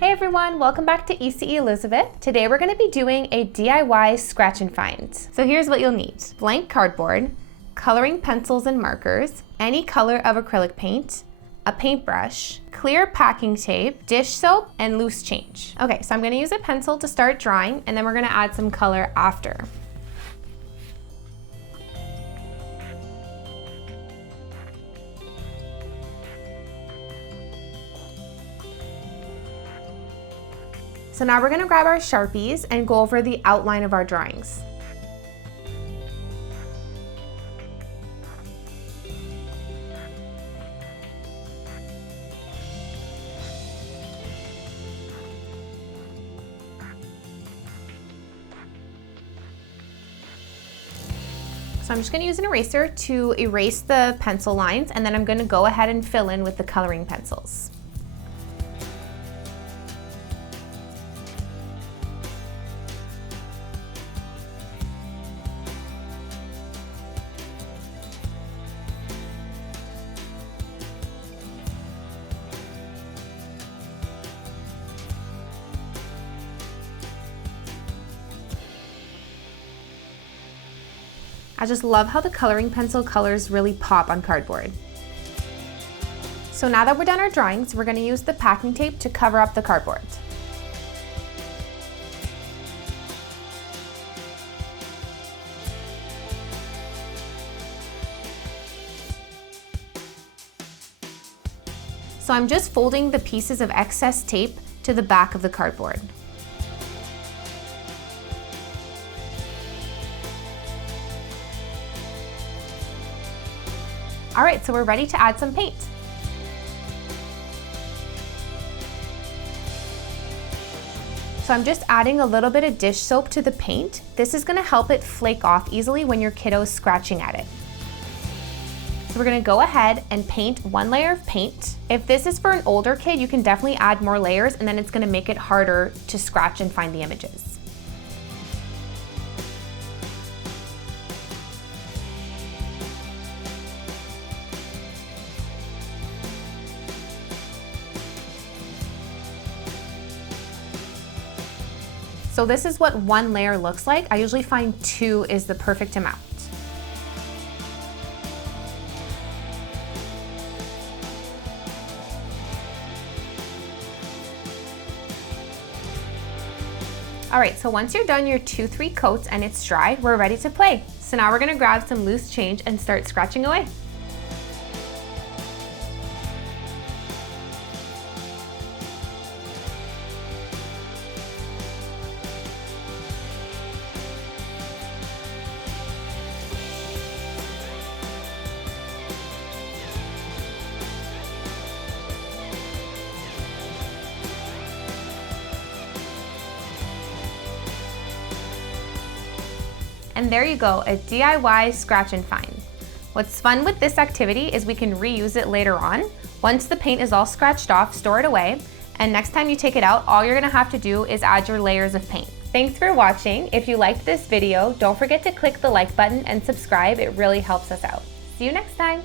Hey everyone, welcome back to ECE Elizabeth. Today we're going to be doing a DIY scratch and find. So here's what you'll need. Blank cardboard, coloring pencils and markers, any color of acrylic paint, a paintbrush, clear packing tape, dish soap, and loose change. Okay, so I'm going to use a pencil to start drawing, and then we're going to add some color after. So now we're going to grab our Sharpies and go over the outline of our drawings. So I'm just going to use an eraser to erase the pencil lines, and then I'm going to go ahead and fill in with the coloring pencils. I just love how the coloring pencil colors really pop on cardboard. So now that we're done our drawings, we're going to use the packing tape to cover up the cardboard. So I'm just folding the pieces of excess tape to the back of the cardboard. All right, so we're ready to add some paint. So I'm just adding a little bit of dish soap to the paint. This is gonna help it flake off easily when your kiddo is scratching at it. So we're gonna go ahead and paint one layer of paint. If this is for an older kid, you can definitely add more layers, and then it's gonna make it harder to scratch and find the images. So this is what one layer looks like. I usually find 2 is the perfect amount. All right, so once you're done your 2-3 coats and it's dry, we're ready to play. So now we're gonna grab some loose change and start scratching away. And there you go, a DIY scratch and find. What's fun with this activity is we can reuse it later on. Once the paint is all scratched off, store it away, and next time you take it out, all you're gonna have to do is add your layers of paint. Thanks for watching. If you liked this video, don't forget to click the like button and subscribe. It really helps us out. See you next time.